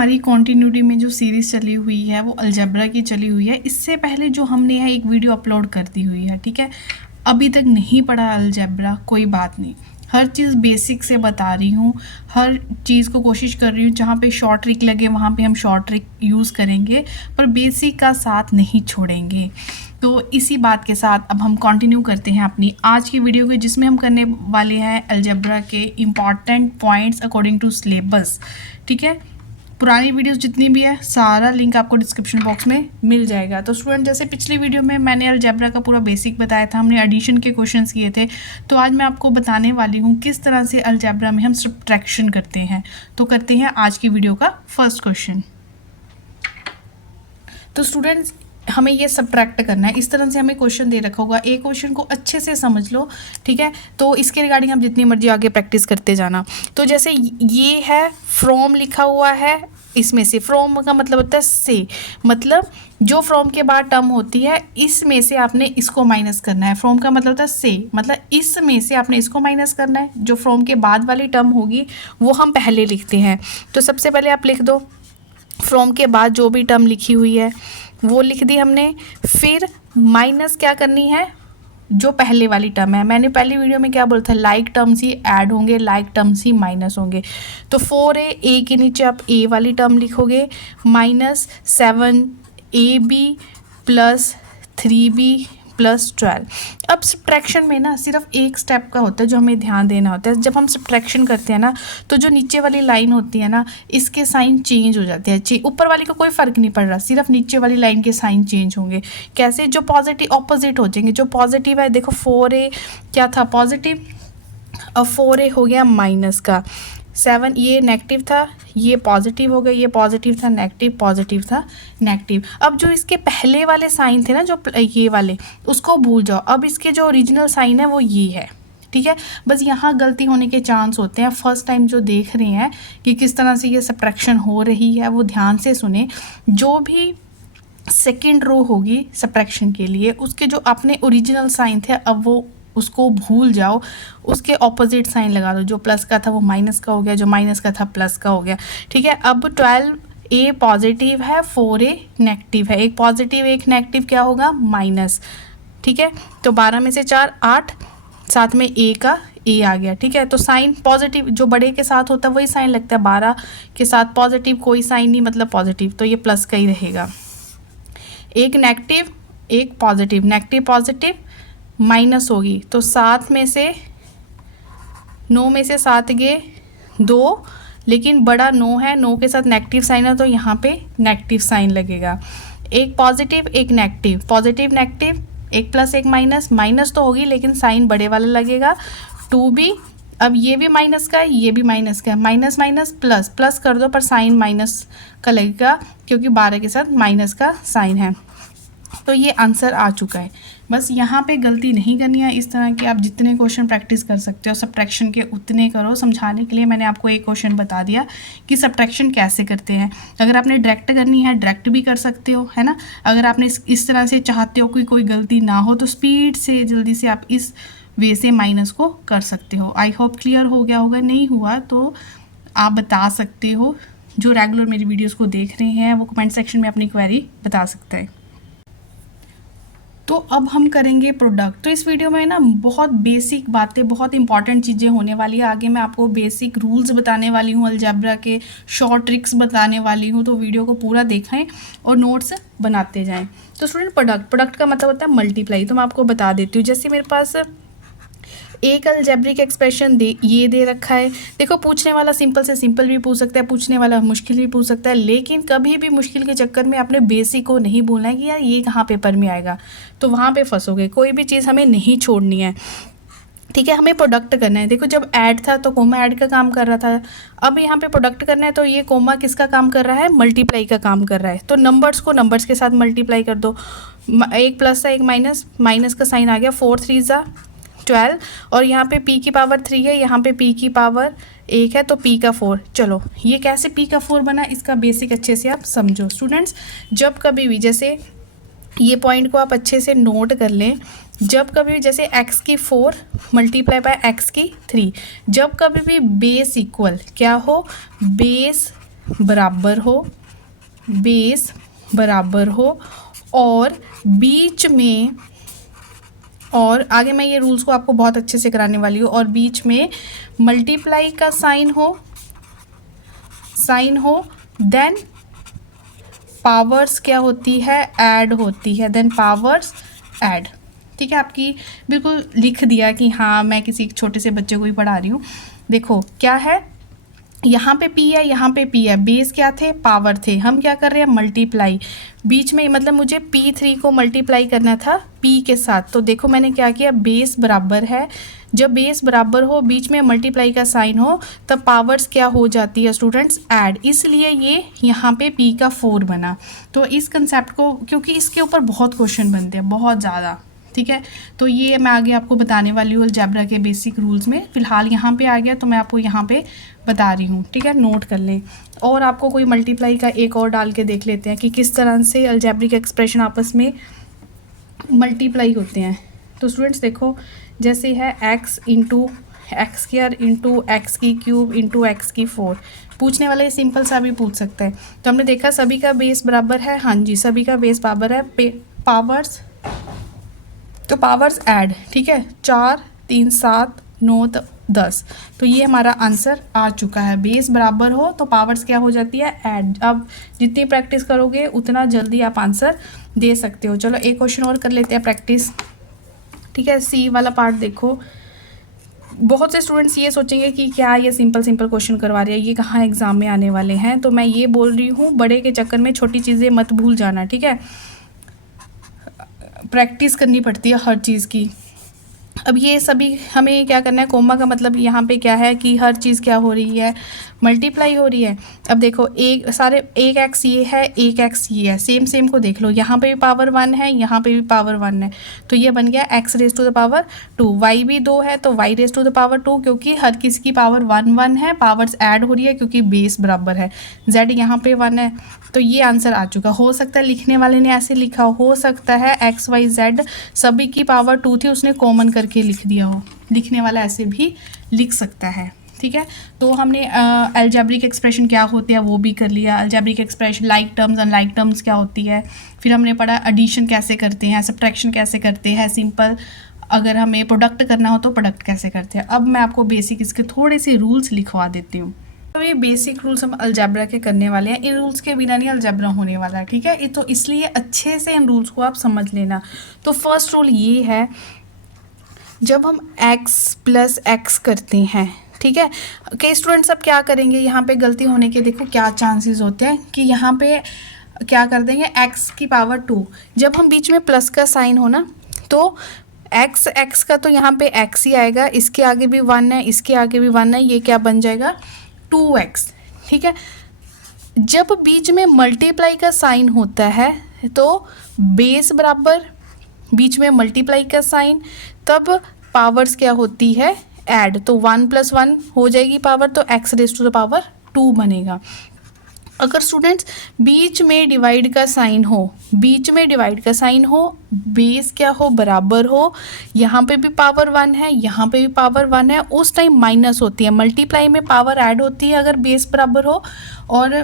हमारी कॉन्टिन्यूटी में जो सीरीज़ चली हुई है वो अलजेब्रा की चली हुई है। इससे पहले जो हमने यहाँ एक वीडियो अपलोड कर दी हुई है, ठीक है। अभी तक नहीं पढ़ा अलजेब्रा, कोई बात नहीं, हर चीज़ बेसिक से बता रही हूँ, हर चीज़ को कोशिश कर रही हूँ जहाँ पे शॉर्ट ट्रिक लगे वहाँ पे हम शॉर्ट ट्रिक यूज़ करेंगे, पर बेसिक का साथ नहीं छोड़ेंगे। तो इसी बात के साथ अब हम कंटिन्यू करते हैं अपनी आज की वीडियो को, जिसमें हम करने वाले हैं अलजेब्रा के important points according to syllabus, ठीक है। पुरानी वीडियोस जितनी भी है सारा लिंक आपको डिस्क्रिप्शन बॉक्स में मिल जाएगा। तो स्टूडेंट, जैसे पिछली वीडियो में मैंने अलजेब्रा का पूरा बेसिक बताया था, हमने एडिशन के क्वेश्चंस किए थे, तो आज मैं आपको बताने वाली हूँ किस तरह से अलजेब्रा में हम सब्ट्रैक्शन करते हैं। तो करते हैं आज की वीडियो का फर्स्ट क्वेश्चन। तो स्टूडेंट्स, हमें ये सब्ट्रैक्ट करना है। इस तरह से हमें क्वेश्चन दे रखा होगा, एक क्वेश्चन को अच्छे से समझ लो, ठीक है। तो इसके रिगार्डिंग हम जितनी मर्जी आगे प्रैक्टिस करते जाना। तो जैसे ये है फ्रॉम लिखा हुआ है, इसमें से फ्रॉम का मतलब होता है से, मतलब जो फ्रॉम के बाद टर्म होती है इसमें से आपने इसको माइनस करना है। फ्रॉम का मतलब होता है से, मतलब इसमें से आपने इसको माइनस करना है। जो फ्रॉम के बाद वाली टर्म होगी वो हम पहले लिखते हैं। तो सबसे पहले आप लिख दो फ्रॉम के बाद जो भी टर्म लिखी हुई है वो लिख दी हमने। फिर माइनस क्या करनी है, जो पहले वाली टर्म है। मैंने पहली वीडियो में क्या बोला था, लाइक टर्म्स ही ऐड होंगे, लाइक टर्म्स ही माइनस होंगे। तो 4a के नीचे आप a वाली टर्म लिखोगे, minus 7ab plus 3b plus 12। अब सब्ट्रैक्शन में ना सिर्फ एक स्टेप का होता है जो हमें ध्यान देना होता है। जब हम सब्ट्रैक्शन करते हैं ना, तो जो नीचे वाली लाइन होती है ना, इसके साइन चेंज हो जाते हैं। ऊपर वाली का कोई फ़र्क नहीं पड़ रहा, सिर्फ नीचे वाली लाइन के साइन चेंज होंगे। कैसे? जो पॉजिटिव ऑपोजिट हो जाएंगे। जो पॉजिटिव है, देखो 4a क्या था, पॉजिटिव, अब 4a हो गया माइनस का, 7 ये नेगेटिव था, ये पॉजिटिव हो गया, ये पॉजिटिव था नेगेटिव, पॉजिटिव था नेगेटिव। अब जो इसके पहले वाले साइन थे ना, जो ये वाले, उसको भूल जाओ। अब इसके जो ओरिजिनल साइन है वो ये है, ठीक है। बस यहाँ गलती होने के चांस होते हैं। फर्स्ट टाइम जो देख रहे हैं कि किस तरह से ये सब्ट्रैक्शन हो रही है, वो ध्यान से सुने। जो भी सेकेंड रो होगी सब्ट्रैक्शन के लिए, उसके जो अपने ओरिजिनल साइन थे अब वो उसको भूल जाओ, उसके ऑपोजिट साइन लगा दो। जो प्लस का था वो माइनस का हो गया, जो माइनस का था प्लस का हो गया, ठीक है। अब 12a पॉजिटिव है, 4a नेगेटिव है। एक पॉजिटिव एक नेगेटिव क्या होगा, माइनस, ठीक है। तो 12 में से 4 8, साथ में a का a आ गया, ठीक है। तो साइन पॉजिटिव जो बड़े के साथ होता है वही साइन लगता है। 12 के साथ पॉजिटिव कोई साइन नहीं, मतलब पॉजिटिव, तो ये प्लस का ही रहेगा। एक नेगेटिव एक पॉजिटिव, नेगेटिव पॉजिटिव माइनस होगी, तो 7 में से 9 में से 7 गए 2, लेकिन बड़ा 9 है, 9 के साथ नेगेटिव साइन है तो यहाँ पे नेगेटिव साइन लगेगा। एक पॉजिटिव एक नेगेटिव, पॉजिटिव नेगेटिव, एक प्लस एक माइनस, माइनस तो होगी लेकिन साइन बड़े वाला लगेगा। 2b, अब ये भी माइनस का है, ये भी माइनस का है, माइनस माइनस प्लस, प्लस कर दो पर साइन माइनस का लगेगा क्योंकि 12 के साथ माइनस का साइन है। तो ये आंसर आ चुका है। बस यहाँ पे गलती नहीं करनी है। इस तरह के आप जितने क्वेश्चन प्रैक्टिस कर सकते हो सब्ट्रैक्शन के उतने करो। समझाने के लिए मैंने आपको एक क्वेश्चन बता दिया कि सब्ट्रैक्शन कैसे करते हैं। अगर आपने डायरेक्ट करनी है डायरेक्ट भी कर सकते हो, है ना। अगर आपने इस तरह से चाहते हो कि कोई गलती ना हो तो स्पीड से जल्दी से आप इस वे से माइनस को कर सकते हो। आई होप क्लियर हो गया होगा। नहीं हुआ तो आप बता सकते हो। जो रेगुलर मेरी वीडियोज़ को देख रहे हैं वो कमेंट सेक्शन में अपनी क्वेरी बता सकते हैं। तो अब हम करेंगे प्रोडक्ट। तो इस वीडियो में ना बहुत बेसिक बातें, बहुत इंपॉर्टेंट चीज़ें होने वाली है। आगे मैं आपको बेसिक रूल्स बताने वाली हूँ, अलजेब्रा के शॉर्ट ट्रिक्स बताने वाली हूँ। तो वीडियो को पूरा देखें और नोट्स बनाते जाएं। तो स्टूडेंट, प्रोडक्ट का मतलब होता है मल्टीप्लाई। तो मैं आपको बता देती हूँ। जैसे मेरे पास एक अलजेब्रिक एक्सप्रेशन ये दे रखा है। देखो, पूछने वाला सिंपल से सिंपल भी पूछ सकता है, पूछने वाला मुश्किल भी पूछ सकता है, लेकिन कभी भी मुश्किल के चक्कर में अपने बेसिक को नहीं भूलना है कि यार ये कहाँ पेपर में आएगा, तो वहाँ पे फंसोगे। कोई भी चीज़ हमें नहीं छोड़नी है, ठीक है। हमें प्रोडक्ट करना है। देखो, जब ऐड था तो कोमा ऐड का काम कर रहा था, अब यहाँ पे प्रोडक्ट करना है तो ये कोमा किसका काम कर रहा है, मल्टीप्लाई का काम कर रहा है। तो नंबर्स को नंबर्स के साथ मल्टीप्लाई कर दो। एक प्लस है एक माइनस, माइनस का साइन आ गया, 4 3 ज़ा 12, और यहाँ पे p की पावर 3 है, यहाँ पे p की पावर 1 है, तो p का 4। चलो, ये कैसे p का 4 बना, इसका बेसिक अच्छे से आप समझो। स्टूडेंट्स, जब कभी भी जैसे ये पॉइंट को आप अच्छे से नोट कर लें, जब कभी भी जैसे x की 4 मल्टीप्लाई बाय x की 3, जब कभी भी बेस इक्वल क्या हो, बेस बराबर हो, बेस बराबर हो और बीच में, और आगे मैं ये रूल्स को आपको बहुत अच्छे से कराने वाली हूँ, और बीच में मल्टीप्लाई का साइन हो, देन पावर्स क्या होती है, ऐड होती है, देन पावर्स ऐड। ठीक है, आपकी बिल्कुल लिख दिया कि हाँ मैं किसी छोटे से बच्चे को ही पढ़ा रही हूँ। देखो क्या है, यहाँ पे p है, यहाँ पे p है, बेस क्या थे, पावर थे, हम क्या कर रहे हैं, मल्टीप्लाई। बीच में मतलब मुझे p3 को मल्टीप्लाई करना था p के साथ, तो देखो मैंने क्या किया, बेस बराबर है, जब बेस बराबर हो, बीच में मल्टीप्लाई का साइन हो, तब पावर्स क्या हो जाती है स्टूडेंट्स, ऐड, इसलिए ये यहाँ पे p का 4 बना। तो इस कंसेप्ट को, क्योंकि इसके ऊपर बहुत क्वेश्चन बनते हैं, बहुत ज़्यादा, ठीक है, तो ये मैं आगे आपको बताने वाली हूँ अलजेब्रा के बेसिक रूल्स में। फ़िलहाल यहाँ पे आ गया तो मैं आपको यहाँ पे बता रही हूँ, ठीक है, नोट कर लें। और आपको कोई मल्टीप्लाई का एक और डाल के देख लेते हैं कि किस तरह से अलजेब्रिक एक्सप्रेशन आपस में मल्टीप्लाई होते हैं। तो स्टूडेंट्स देखो, जैसे है x into x square into x की क्यूब इंटू एक्स की 4, पूछने वाला ये सिंपल सा भी पूछ सकता है। तो हमने देखा सभी का बेस बराबर है, हाँ जी सभी का बेस बराबर है, पावर्स, तो पावर्स ऐड, ठीक है, 4 3 7 9 10, तो ये हमारा आंसर आ चुका है। बेस बराबर हो तो पावर्स क्या हो जाती है, ऐड। अब जितनी प्रैक्टिस करोगे उतना जल्दी आप आंसर दे सकते हो। चलो एक क्वेश्चन और कर लेते हैं प्रैक्टिस, ठीक है। सी वाला पार्ट देखो, बहुत से स्टूडेंट्स ये सोचेंगे कि क्या ये सिंपल क्वेश्चन करवा रही है, ये कहाँ एग्जाम में आने वाले हैं। तो मैं ये बोल रही हूँ, बड़े के चक्कर में छोटी चीज़ें मत भूल जाना, ठीक है, प्रैक्टिस करनी पड़ती है हर चीज़ की। अब ये सभी हमें क्या करना है, कोमा का मतलब यहाँ पे क्या है कि हर चीज़ क्या हो रही है, मल्टीप्लाई हो रही है। अब देखो एक सारे, एक एक्स ये है, एक एक्स ये है, सेम को देख लो, यहाँ पे भी पावर 1 है, यहाँ पे भी पावर 1 है, तो ये बन गया x raise to the power 2। Y भी 2 है तो y raise to the power 2, क्योंकि हर किसी की पावर 1 है, पावर्स ऐड हो रही है क्योंकि बेस बराबर है। जेड यहाँ पे 1 है, तो ये आंसर आ चुका। हो सकता है लिखने वाले ने ऐसे लिखा हो सकता है एक्स वाई जेड सभी की पावर 2 थी, उसने कॉमन करके लिख दिया हो, लिखने वाला ऐसे भी लिख सकता है, ठीक है। तो हमने अलजेब्रिक एक्सप्रेशन क्या होती है वो भी कर लिया, algebraic expression like terms unlike terms क्या होती है, फिर हमने पढ़ा एडिशन कैसे करते हैं, सब्ट्रैक्शन कैसे करते हैं, सिंपल अगर हमें प्रोडक्ट करना हो तो प्रोडक्ट कैसे करते हैं। अब मैं आपको बेसिक इसके थोड़े से रूल्स लिखवा देती हूँ। तो ये बेसिक रूल्स हम अलजेब्रा के करने वाले हैं, इन रूल्स के बिना नहीं अलजेब्रा होने वाला है, ठीक है। तो इसलिए अच्छे से इन रूल्स को आप समझ लेना। तो फर्स्ट रूल ये है, जब हम x प्लस एक्स करते हैं, ठीक है, कई स्टूडेंट्स अब क्या करेंगे, यहाँ पे गलती होने के देखो क्या चांसेस होते हैं कि यहाँ पे क्या कर देंगे x की पावर 2, जब हम बीच में प्लस का साइन हो ना, तो x का तो यहाँ पे x ही आएगा, इसके आगे भी 1 है, इसके आगे भी 1 है, ये क्या बन जाएगा 2x, ठीक है। जब बीच में मल्टीप्लाई का साइन होता है तो बेस बराबर, बीच में मल्टीप्लाई का साइन, तब पावर्स क्या होती है, ऐड, तो 1 + 1 हो जाएगी पावर, तो x raise to the power 2 बनेगा। अगर स्टूडेंट्स बीच में डिवाइड का साइन हो, बीच में डिवाइड का साइन हो, बेस क्या हो, बराबर हो, यहाँ पे भी पावर 1 है, यहाँ पे भी पावर 1 है, उस टाइम माइनस होती है। मल्टीप्लाई में पावर ऐड होती है अगर बेस बराबर हो, और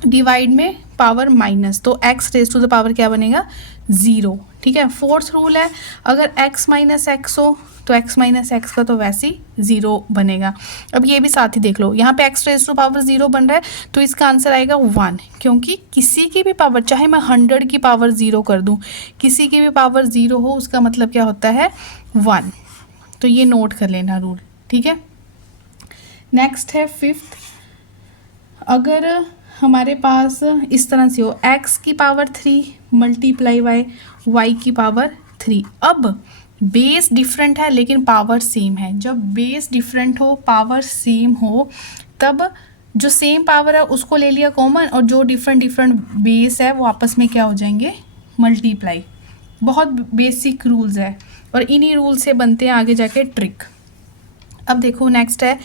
डिवाइड में पावर माइनस, तो x raise to the power क्या बनेगा 0, ठीक है। फोर्थ रूल है, अगर x माइनस एक्स हो तो x माइनस एक्स का तो वैसे ही 0 बनेगा। अब ये भी साथ ही देख लो, यहाँ पे x रेज टू पावर 0 बन रहा है तो इसका आंसर आएगा 1, क्योंकि किसी की भी पावर, चाहे मैं 100 की पावर 0 कर दूँ, किसी की भी पावर 0 हो उसका मतलब क्या होता है 1, तो ये नोट कर लेना रूल, ठीक है। नेक्स्ट है फिफ्थ, अगर हमारे पास इस तरह से हो x की पावर 3 मल्टीप्लाई बाय y की पावर 3, अब बेस डिफरेंट है लेकिन पावर सेम है। जब बेस डिफरेंट हो, पावर सेम हो, तब जो सेम पावर है उसको ले लिया कॉमन, और जो डिफरेंट बेस है वो आपस में क्या हो जाएंगे, मल्टीप्लाई। बहुत बेसिक रूल्स है और इन्हीं रूल से बनते हैं आगे जाके ट्रिक। अब देखो नेक्स्ट है,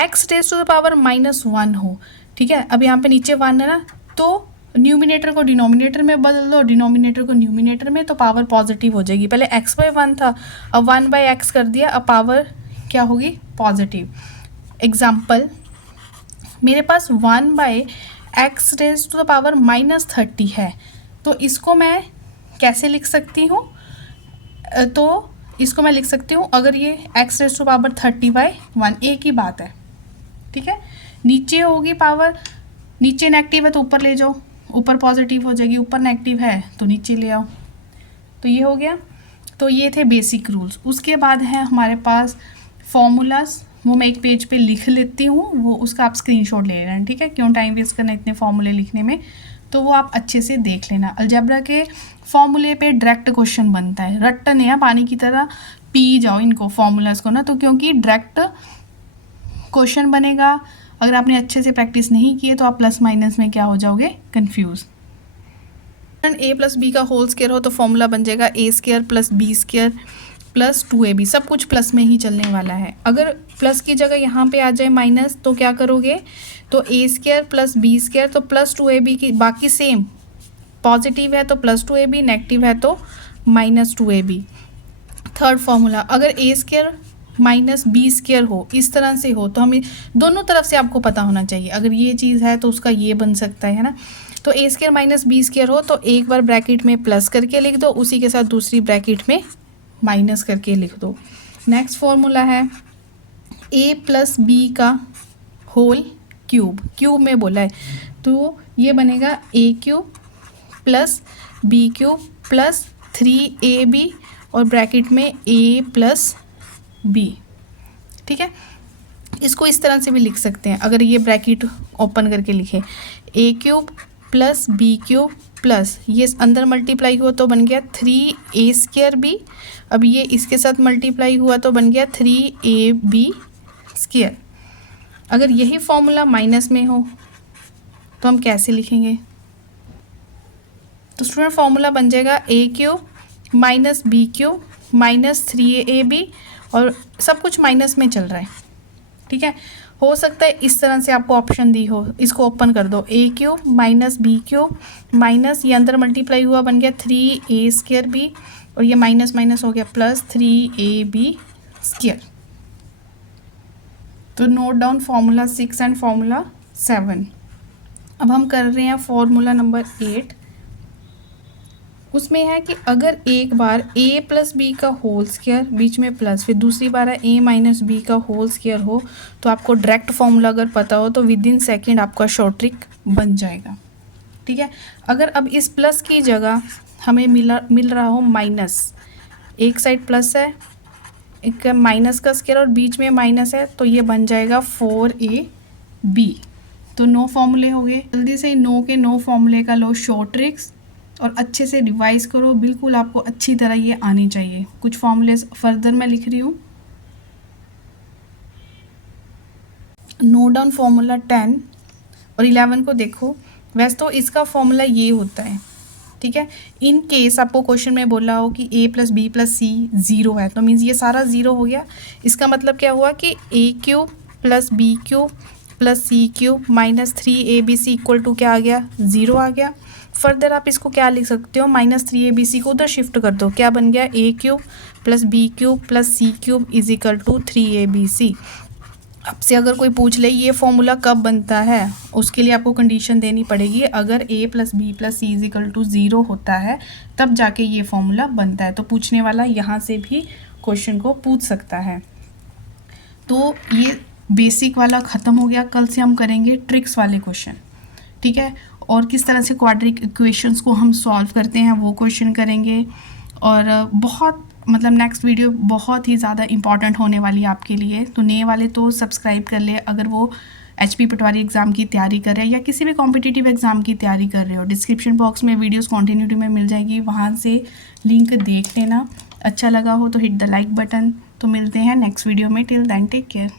x raise to the power -1 हो, ठीक है। अब यहाँ पे नीचे 1 है ना, तो न्यूमिनेटर को डिनोमिनेटर में बदल दो, डिनोमिनेटर को न्यूमिनेटर में, तो पावर पॉजिटिव हो जाएगी। पहले x/1 था, अब 1/x कर दिया, अब पावर क्या होगी पॉजिटिव। एग्जाम्पल मेरे पास 1/x⁻³ है, तो इसको मैं कैसे लिख सकती हूँ? तो इसको मैं लिख सकती हूँ, अगर ये x⁻30/1 एक ही बात है, ठीक है। नीचे होगी पावर, नीचे नेगेटिव है तो ऊपर ले जाओ, ऊपर पॉजिटिव हो जाएगी, ऊपर नेगेटिव है तो नीचे ले आओ, तो ये हो गया। तो ये थे बेसिक रूल्स। उसके बाद है हमारे पास फॉर्मूलाज, वो मैं एक पेज पे लिख लेती हूँ, वो उसका आप स्क्रीनशॉट ले लेना, ठीक है। क्यों टाइम वेस्ट करना इतने फॉर्मूले लिखने में, तो वो आप अच्छे से देख लेना। अलजेब्रा के फॉर्मूले पे डायरेक्ट क्वेश्चन बनता है, रट्टन या पानी की तरह पी जाओ इनको फॉर्मूलाज को ना, तो क्योंकि डायरेक्ट क्वेश्चन बनेगा। अगर आपने अच्छे से प्रैक्टिस नहीं की है तो आप प्लस माइनस में क्या हो जाओगे, कंफ्यूज। a+b² हो तो फॉर्मूला बन जाएगा a² + b² + 2ab, सब कुछ प्लस में ही चलने वाला है। अगर प्लस की जगह यहाँ पे आ जाए माइनस तो क्या करोगे, तो a² + b² तो +2ab की, बाकी सेम, पॉजिटिव है तो +2ab, नेगेटिव है तो -2ab। थर्ड फॉर्मूला, अगर a² - b² हो, इस तरह से हो, तो हमें दोनों तरफ से आपको पता होना चाहिए। अगर ये चीज़ है तो उसका ये बन सकता है ना। तो a² - b² हो तो एक बार ब्रैकेट में प्लस करके लिख दो, उसी के साथ दूसरी ब्रैकेट में माइनस करके लिख दो। नेक्स्ट फॉर्मूला है a+b² क्यूब में बोला है, तो ये बनेगा a³ + b³ + 3ab और ब्रैकेट में a + b, ठीक है। इसको इस तरह से भी लिख सकते हैं, अगर ये ब्रैकेट ओपन करके लिखे a³ + b³ प्लस ये अंदर मल्टीप्लाई हुआ तो बन गया 3a²b, अब ये इसके साथ मल्टीप्लाई हुआ तो बन गया 3ab²। अगर यही फॉर्मूला माइनस में हो तो हम कैसे लिखेंगे, तो स्टूडेंट फॉर्मूला बन जाएगा a³ - b³ - 3ab, और सब कुछ माइनस में चल रहा है, ठीक है। हो सकता है इस तरह से आपको ऑप्शन दी हो, इसको ओपन कर दो, a³ - b³ माइनस ये अंदर मल्टीप्लाई हुआ बन गया 3a²b, और ये माइनस माइनस हो गया प्लस 3ab²। तो note down formula 6 and formula 7। अब हम कर रहे हैं फॉर्मूला नंबर 8। उसमें है कि अगर एक बार a+b² बीच में प्लस, फिर दूसरी बार है a-b² हो, तो आपको डायरेक्ट फॉर्मूला अगर पता हो तो विद इन सेकेंड आपका शॉर्ट ट्रिक बन जाएगा, ठीक है। अगर अब इस प्लस की जगह हमें मिल रहा हो माइनस, एक साइड प्लस है, एक माइनस का स्क्वायर और बीच में माइनस है, तो ये बन जाएगा 4ab। तो 9 फॉर्मूले हो गए। जल्दी से 9 फॉर्मूले का लो शॉर्ट ट्रिक्स और अच्छे से रिवाइज करो, बिल्कुल आपको अच्छी तरह ये आनी चाहिए। कुछ फॉर्मूले फर्दर मैं लिख रही हूँ। नोट डाउन फॉर्मूला 10 और 11 को देखो। वैसे तो इसका फॉर्मूला ये होता है, ठीक है। इन केस आपको क्वेश्चन में बोला हो कि a+b+c 0 है, तो मीन्स ये सारा 0 हो गया। इसका मतलब क्या हुआ कि a³ + b³ + c³ - 3abc = क्या आ गया, 0 आ गया। फर्दर आप इसको क्या लिख सकते हो, -3abc को उधर शिफ्ट कर दो, क्या बन गया, a³ + b³ + c³ = 3abc। अब से अगर कोई पूछ ले ये फॉर्मूला कब बनता है, उसके लिए आपको कंडीशन देनी पड़ेगी, अगर a + b + c = 0 होता है तब जाके ये फॉर्मूला बनता है। तो पूछने वाला यहाँ से भी क्वेश्चन को पूछ सकता है। तो ये बेसिक वाला ख़त्म हो गया। कल से हम करेंगे ट्रिक्स वाले क्वेश्चन, ठीक है, और किस तरह से क्वाड्रिक इक्वेशंस को हम सॉल्व करते हैं वो क्वेश्चन करेंगे। और बहुत मतलब नेक्स्ट वीडियो बहुत ही ज़्यादा इंपॉर्टेंट होने वाली है आपके लिए। तो नए वाले तो सब्सक्राइब कर ले, अगर वो HP पटवारी एग्ज़ाम की तैयारी कर रहे हैं या किसी भी कॉम्पिटिटिव एग्ज़ाम की तैयारी कर रहे हो, डिस्क्रिप्शन बॉक्स में वीडियोस कंटिन्यूटी में मिल जाएगी, वहाँ से लिंक देख लेना। अच्छा लगा हो तो हिट द लाइक बटन। तो मिलते हैं नेक्स्ट वीडियो में, टिल देन टेक केयर।